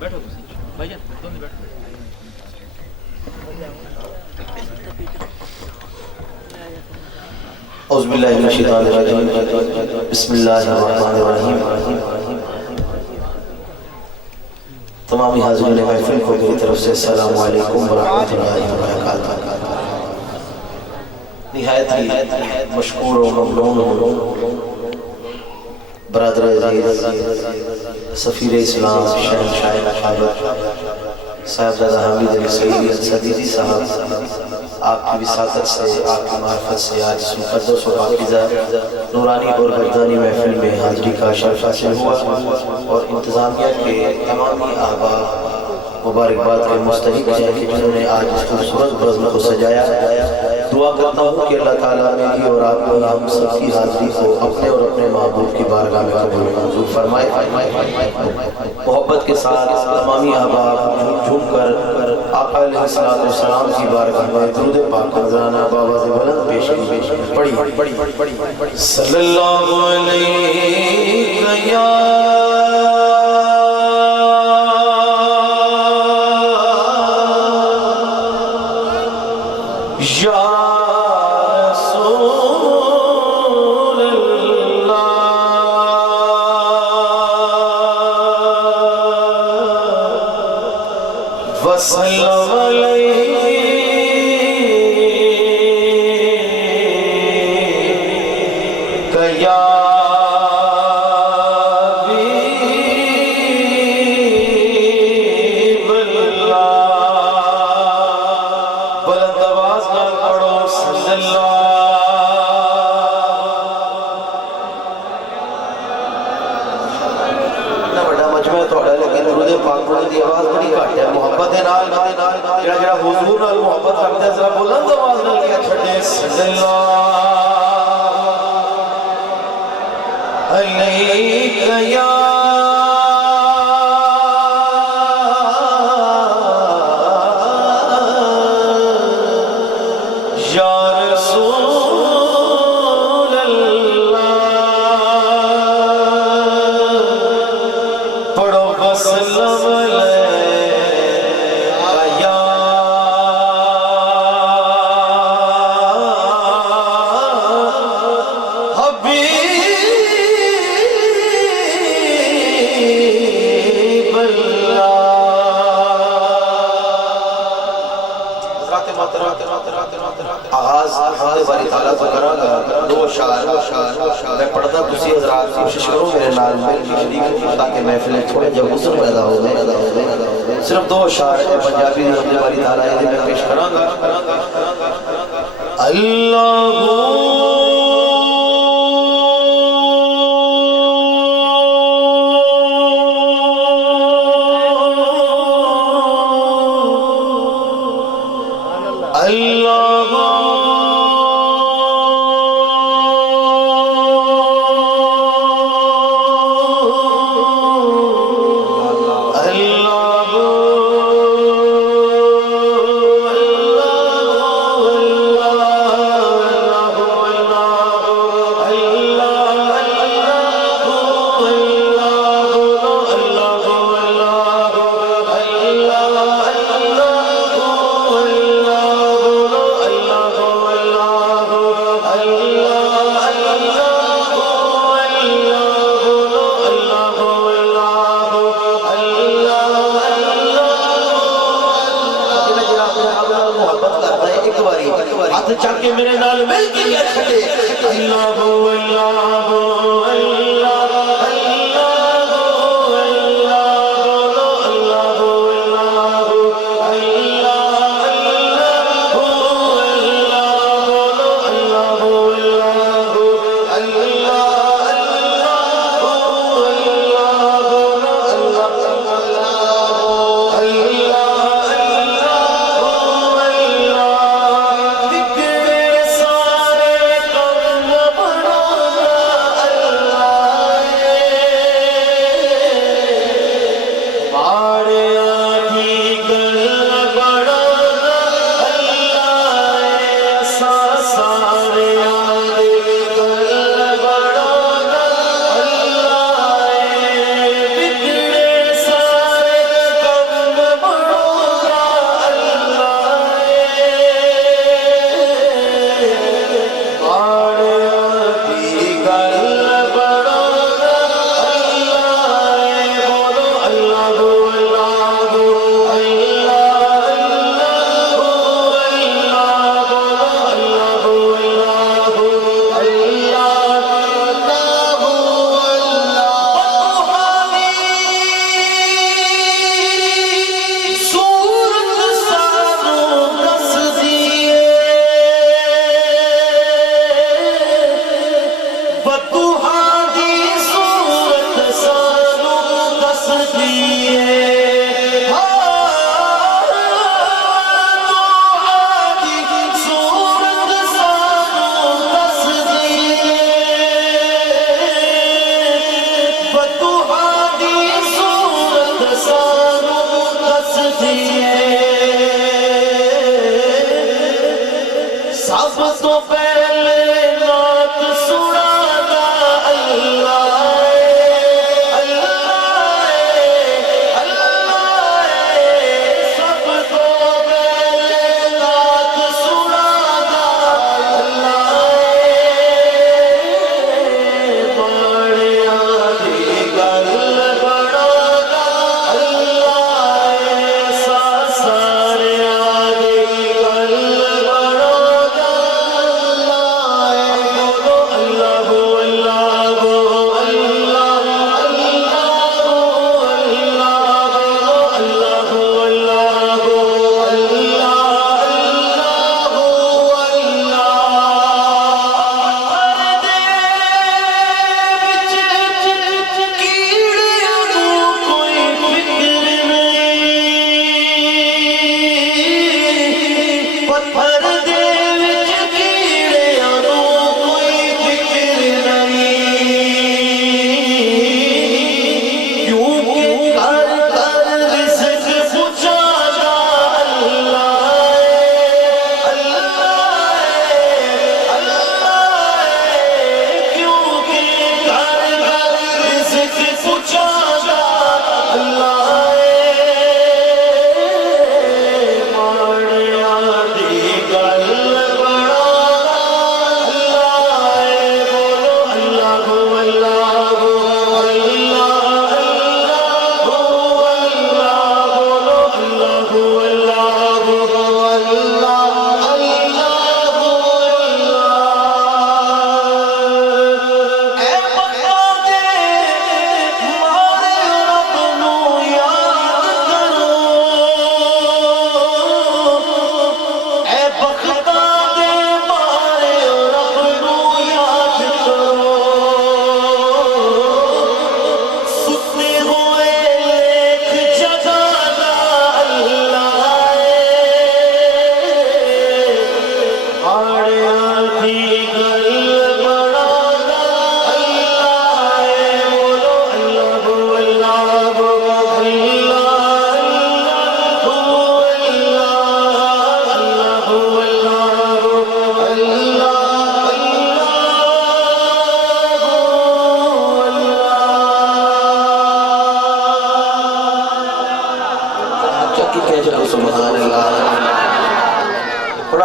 بیٹھو بھائی جان دونوں بیٹھو اعوذ باللہ من الشیطان الرجیم بسم اللہ الرحمن الرحیم تمامی حاضرین محفل کو میری طرف سے السلام علیکم ورحمۃ اللہ وبرکاتہ۔ نہایت ہی مشکور و ممنون برادر عزیز سفیر اسلام شہنشاہ محبت صاحبزادہ حمید علی سعیدی الصدیقی صاحب، آپ کی وساطت سے، آپ کی معرفت سے آج اس مقدس و پاکیزہ نورانی اور گردانی محفل میں حاضری کا شرف حاصل ہوا، اور انتظامیہ کے تمامی احباب مبارکباد کے مستحق ہیں کہ جنہوں نے آج اس خوبصورت بزم کو سجایا۔ دعا کرتا ہوں کہ اللہ تعالیٰ میری اور آپ کو ہم سب کی حاضری کو اپنے اور اپنے محبوب کی بارگاہ میں قبول منظور فرمائے۔ محبت کے ساتھ تمامی احباب جھوم کر آقا علیہ السلام کی بارگاہ میں درود پاک نذرانہ بآواز بلند پیش پڑھی صلی اللہ علیہ یا رسول اللہ وسلم علیک یا حبیب اللہ۔ بلند آواز نال پڑھو صلی اللہ۔ اتنا بڑا مجمع تھوڑا لیکن درود پاک پڑھنے دی آواز بڑی گھٹ ہے۔ محبت نال جڑا حضور نال محبت رکھتا ہے ذرا بلند آواز نال کیا چھڑے صلی اللہ علیک یا یا رسول اللہ۔ پڑھو وسلم علیک یا حبیب اللہ۔ حضرات محترم آغاز حمد باری تعالیٰ کو کرا گا، دو اشعار میں پڑھتا کسی حضرات کوشش کروں میرے نال میں شریک تاکہ محفلیں تھوڑے جب حسن پیدا ہو گئے۔ صرف دو اشعار پنجابی حمد باری تعالیٰ میں پیش کراں گا۔ اللہ ہاتھ چاہ کے میرے نال مل کے کیا چھڑے اللہ اللہ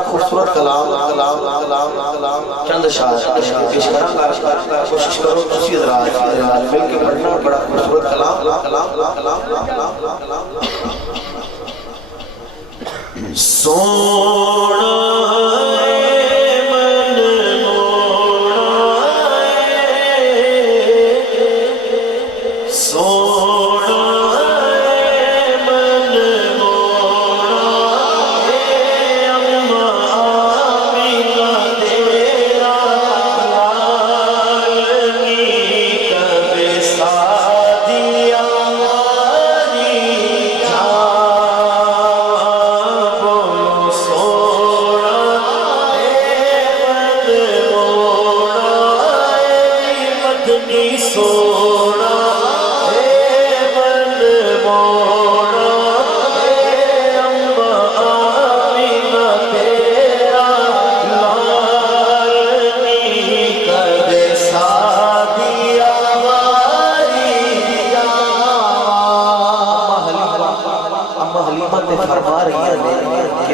خوبصورت کلام چند اشعار پیش کرنا کوشش کرو تسی حضرات مل کے پڑھنا بڑا خوبصورت کلام سونا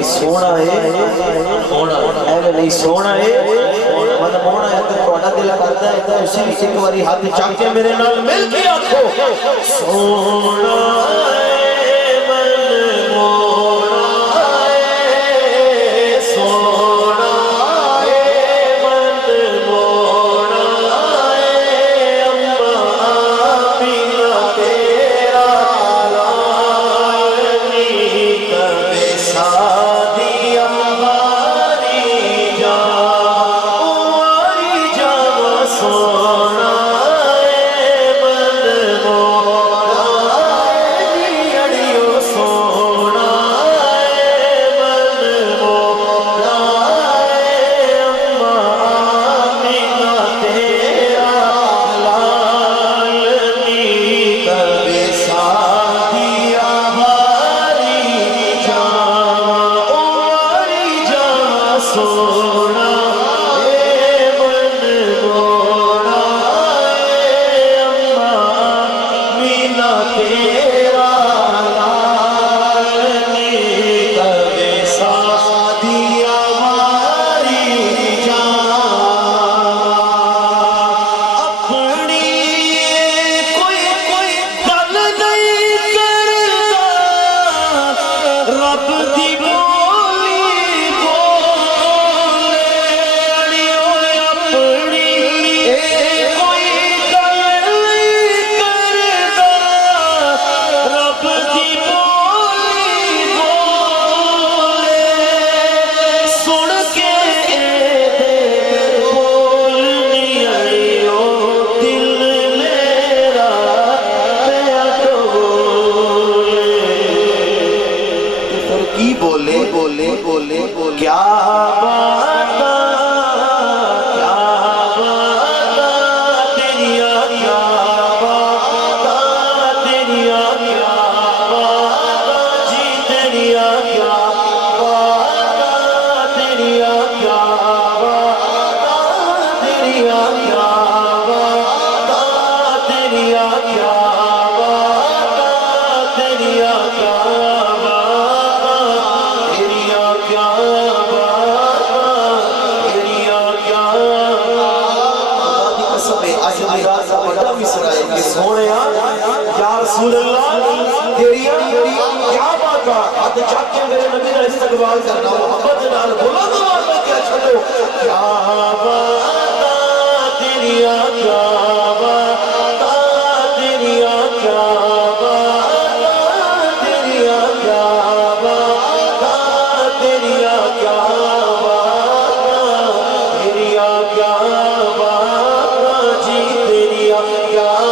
سونا ہے نہیں سونا ہے منمونا ہے تو توڑا دل کرتا ہے اسی بھی ایک باری ہاتھ چاک کے میرے نال مل کے آنکھو سونا ہے منمونا ہے سونا ہے منمونا ہے اماں بنا تیرا لالنی کبھی سادی رسول اللہ تیری کیا بات ہے ہاتھ چاک کے میرے نبی نے استقبال کرنا محبت نال بولا تو بات کیا چھوڑو کیا بات تیری کیا بات تیری کیا بات تیری کیا بات تیری کیا بات تیری کیا بات جی تیری کیا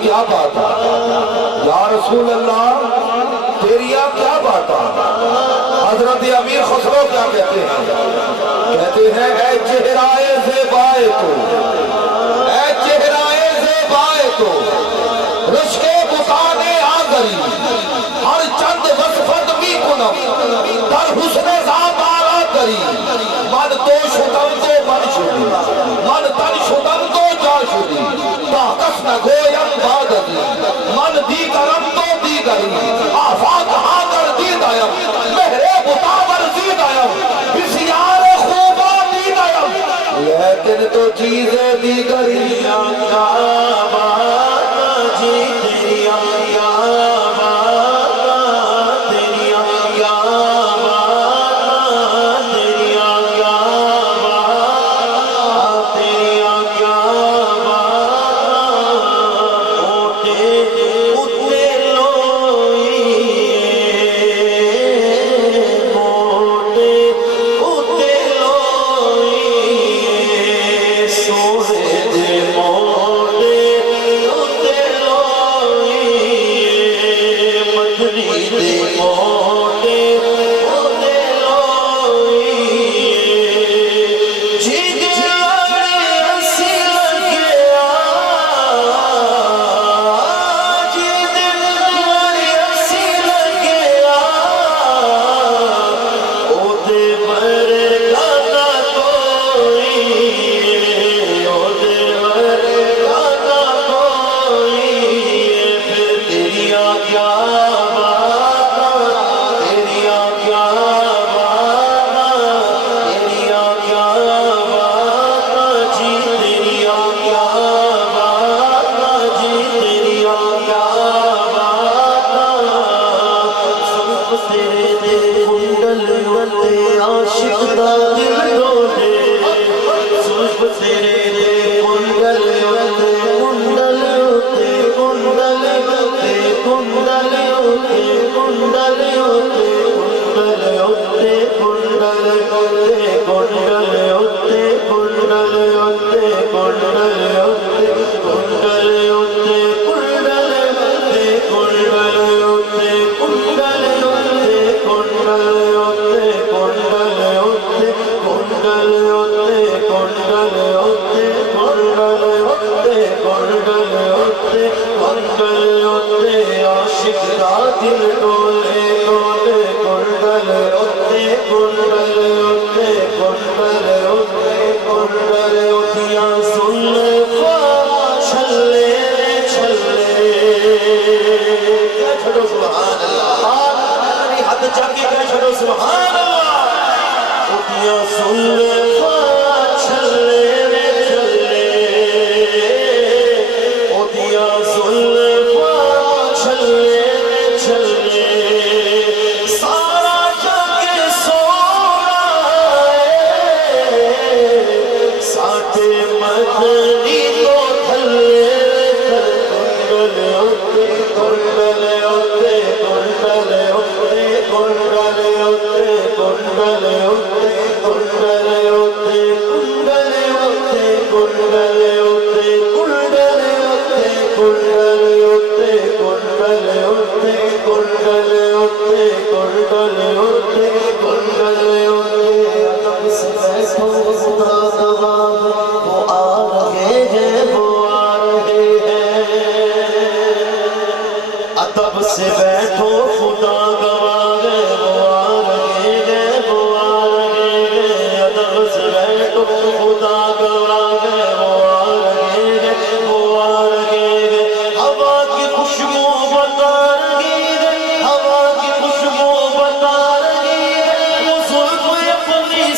کیا بات ہے یا رسول اللہ تیریا کیا بات ہے حضرت امیر خسرو کیا کہتے ہیں اے چہرائے زیبائے تو اے چہرائے زیبائے تو رشک بطانے آگری ہر چند وصفت می کنم در حسن ذات آرا کری من تو شدم تو من شدی من تن شدم تو جا شدی تا کس نہ گویم بادی من دیگرم تو دیگری آفاق ہاگر دیدایم مہرے بطاور زیدایم بسیار خوبا دیدایم لیکن تو چیزیں دیگری یا بات جی تیری یا بات تیری یا بات تیری یا بات تیری یا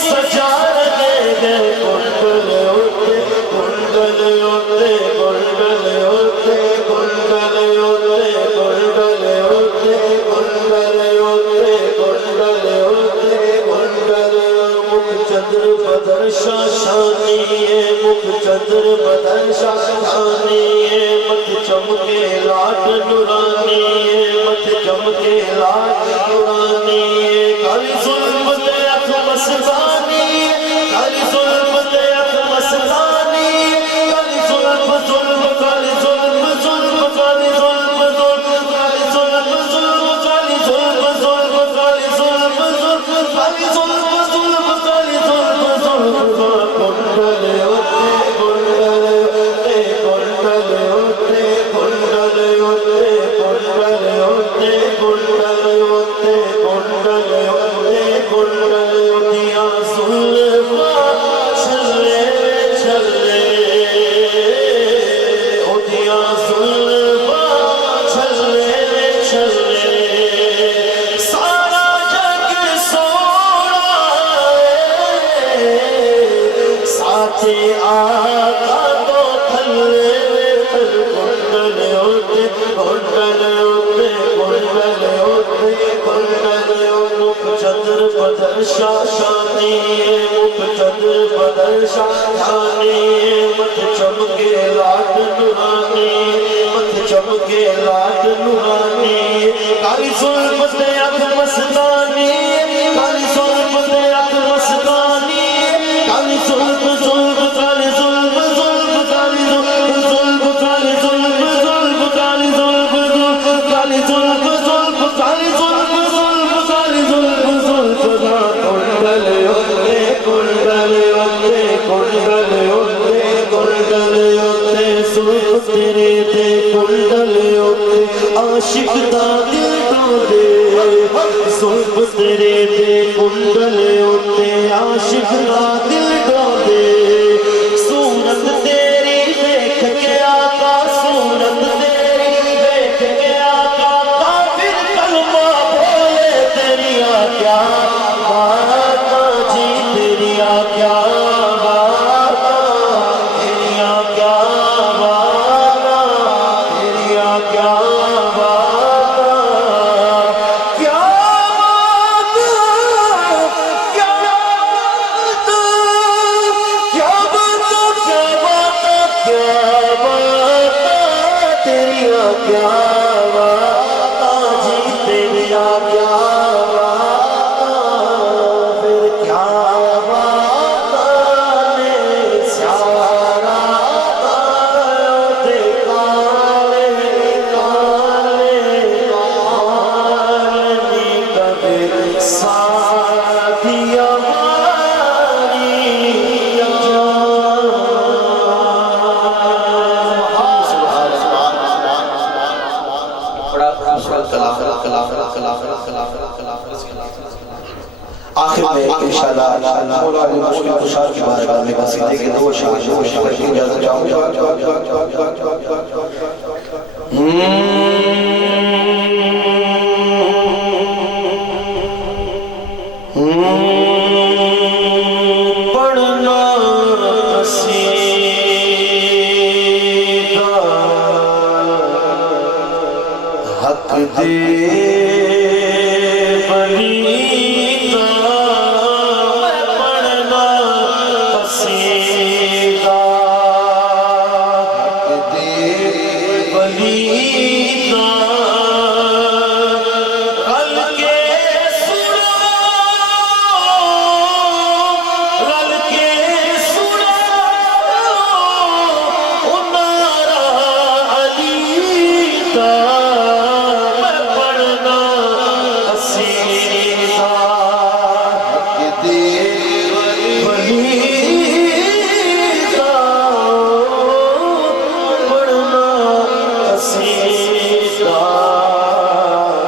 سجا رہے بدر شاشانی مقتدر بدر شاشانی مت چمکے لاٹ نورانی مت چمکے لاٹ نورانی کالی ظلمت اک مسلانی کالی ظلمت اک مسلانی کالی ظلم ظلم کالی ظلم ظلم کالی ظلم ظلم کالی ظلم ظلم کالی ظلم ظلم کالی ظلم ظلم کالی ظلم ظلم کالی ظلم ظلم کنڈلے ہوتے کنڈلے کنڈلے ہوتے کنڈلے ہوتے کنڈلے ہوتے کنڈلے ہوتے کنڈلے ہوتے کنڈلے ہوتیاں زلفاں چھلے چھلے ہوتیاں زلفاں چھلے چھلے سارا جگ سونا ساتھ آقا تو تھلے تھل کنڈلے ہوتے کنڈلے ہوتے کنڈلے ہوتے کنڈلے مقتدر بدر شاشانی مقتدر بدر شاشانی مت چمکے لاٹ نورانی مت چمکے لاٹ نورانی کالی ظلمت اک مستانی کالی ظلمت اک مستانی کالی ظلم ظلم کالی ظلم ظلم کالی ظلم ظلم کالی ظلم ظلم کالی ظلم ظلم کالی ظلم ظلم کالی ظلم ظلم کالی ظلم ظلم کنڈلے ہوتے کنڈلے ہوتے کنڈلے ہوتے کنڈلے ہوتے زلف تیرے تے کنڈلے ہوتے عاشق دا دل ڈولے زلف تیرے تے کنڈلے ہوتے عاشق دا دل ڈولے صورت تیری دیکھ کے آقا صورت تیری دیکھ کے آقا کافر کلمہ بولے تیری کیا بات جی تیری کیا بات تیری کیا بات تیری کیا بات کیا بات کیا بات کیا بات کیا بات کیا بات تیری کیا بات جی تیری کیا بات پھر کیا بات نے سارا دیکھا کالے کالے کبھی ساتھی ہماری بڑا خوبصورت کلام آخر میں انشاءاللہ مولا علی مشکل خوشار کی بارگاہ میں قصیدے کے دو شعر کی اجازت چاہوں گا پڑھنا قصیدہ حق دے بلیدہ میں پڑھنا قصیدہ حق دے بلیدہ رل کے سنو رل کے سنو انارا علی دا میں پڑھنا قصیدہ حق دے بلیدہ پڑھنا قصیدہ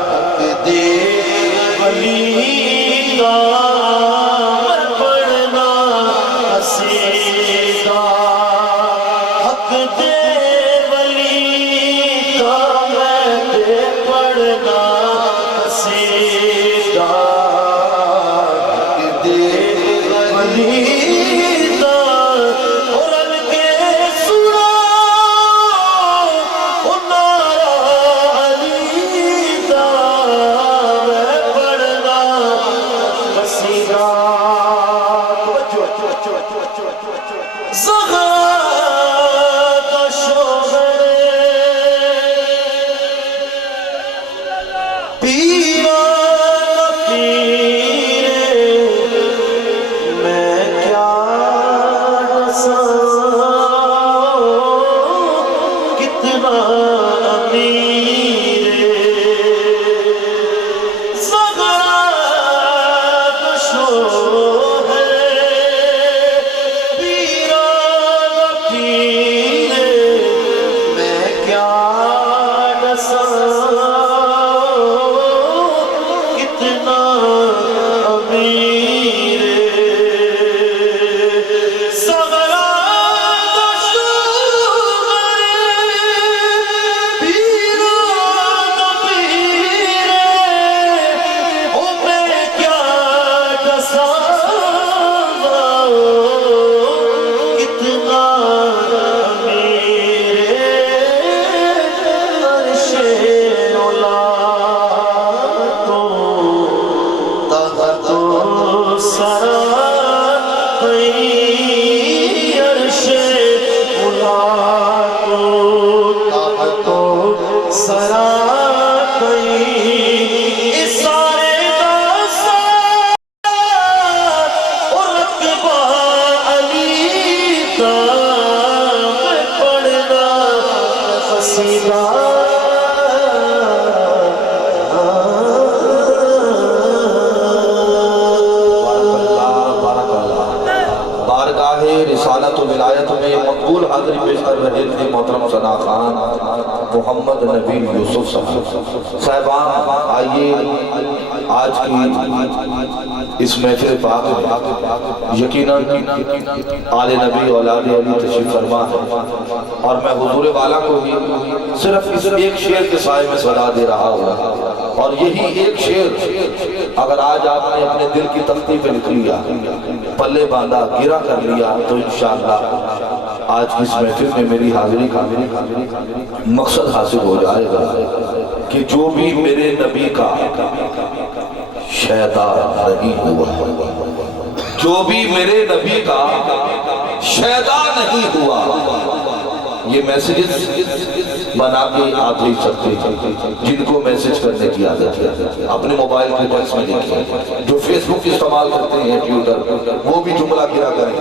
حق دے بلیدہ میں پڑھنا قصیدہ حق دے بلیدہ میں دے پڑھنا قصیدہ حق دے بلیدہ اور ال کے سنا انارا علی دا میں پڑھنا قصیدہ توجہ قصیدہ بارگاہ رسالت و ولایت میں مقبول حاضری پیش کر رہے تھے محترم ثنا خان محمد نبی یوسف صاحبان. آئیے آج کی اس محفل پاک میں یقیناً آل نبی اولاد علی تشریف فرما ہے اور میں حضور والا کو بھی صرف اس ایک شعر کے سائے میں صدا دے رہا ہوں اور یہی ایک شعر اگر آج آپ نے اپنے دل کی تختی پہ لکھ لیا پلے باندھا گرا کر لیا تو انشاءاللہ آج کی اس محفل میں میری حاضری کا مقصد حاصل ہو جائے گا کہ جو بھی میرے نبی کا شیطان نہیں ہوا، جو بھی میرے نبی کا شیطان نہیں ہوا. یہ میسیجز بنا کے آپ لے سکتے ہیں جن کو میسیج کرنے کی عادت ہے اپنے موبائل کے ٹیکسٹ میں لکھیں. جو فیس بک استعمال کرتے ہیں ٹویٹر وہ بھی جملہ گرا کریں.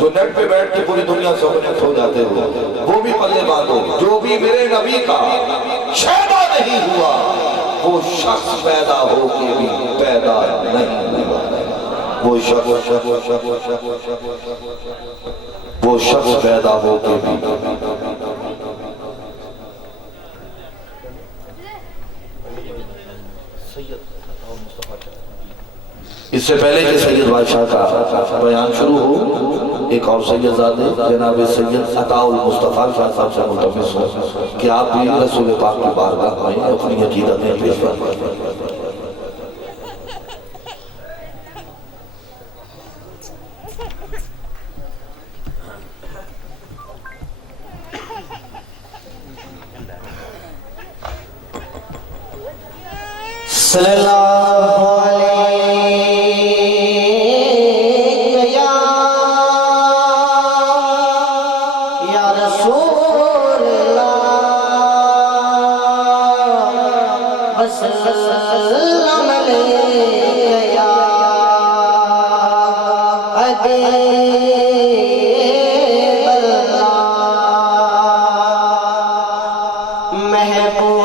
جو نیٹ پہ بیٹھ کے پوری دنیا سے کنیکٹ ہو جاتے ہو وہ بھی پلے باندھو. جو بھی میرے نبی کا شیطان نہیں ہوا وہ شخص پیدا ہو کے بھی پیدا نہیں ہوا. وہ شخص پیدا ہو کے بھی. اس سے پہلے کہ سید بادشاہ کا بیان شروع ہو ایک اور سید زادے جناب سید عطاء المصطفیٰ شاہ صاحب سے ملتمس ہو کہ آپ بھی رسول پاک کی بارگاہ میں اپنی عقیدتیں پیش فرمائیں. صلی اللہ علیہ یا رسول اللہ وسلم علیہ یا حبیب اللہ محبوب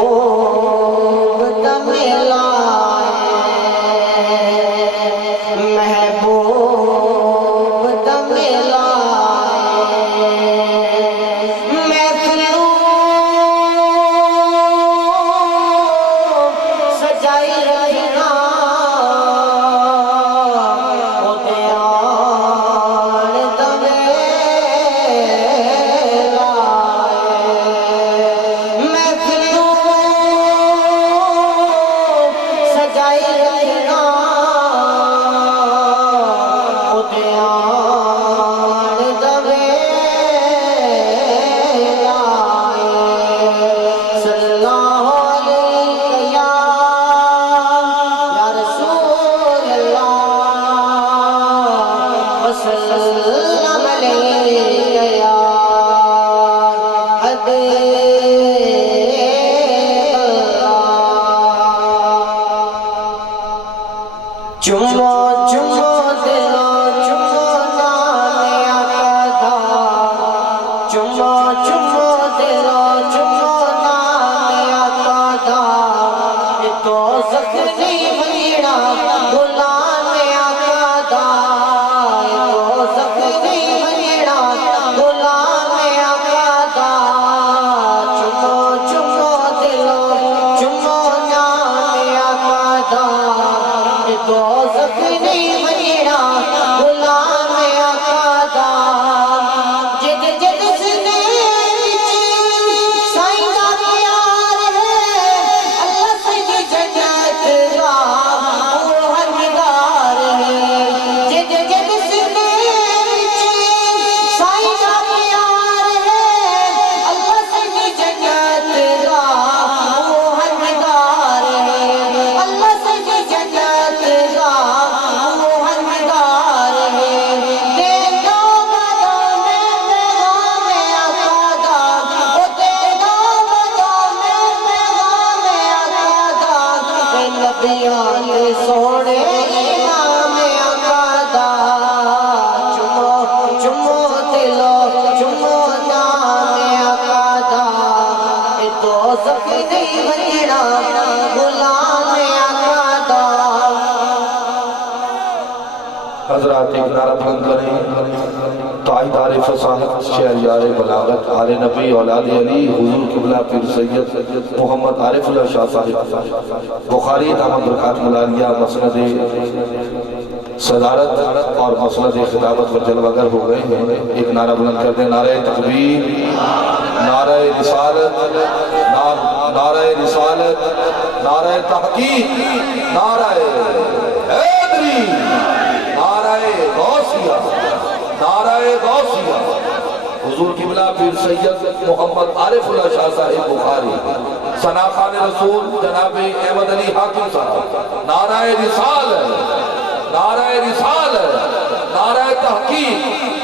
زخی نہیں بننا غلام آقا دا حضرات ایک نعرہ بلند کریں تائیدار فصاحت شہریار بلاغت آل نبی اولاد علی حضور قبلہ پیر سید محمد عارف اللہ شاہ صاحب بخاری دامت برکات ملالیہ مسند صدارت اور مسند خطابت پر جلوگر ہو گئے ہیں. ایک نعرہ بلند کر دیں نعرہ تکبیر نعرہ رسالت نعرہ رسالت نعرہ تحقیق نعرہ حیدری نعرہ غوثیہ نعرہ غوثیہ حضور قبلہ پیر سید محمد عارف اللہ شاہ صاحب بخاری ثنا خان رسول جناب احمد علی حاکم صاحب نعرہ رسالت نعرہ رسالت نعرہ تحقیق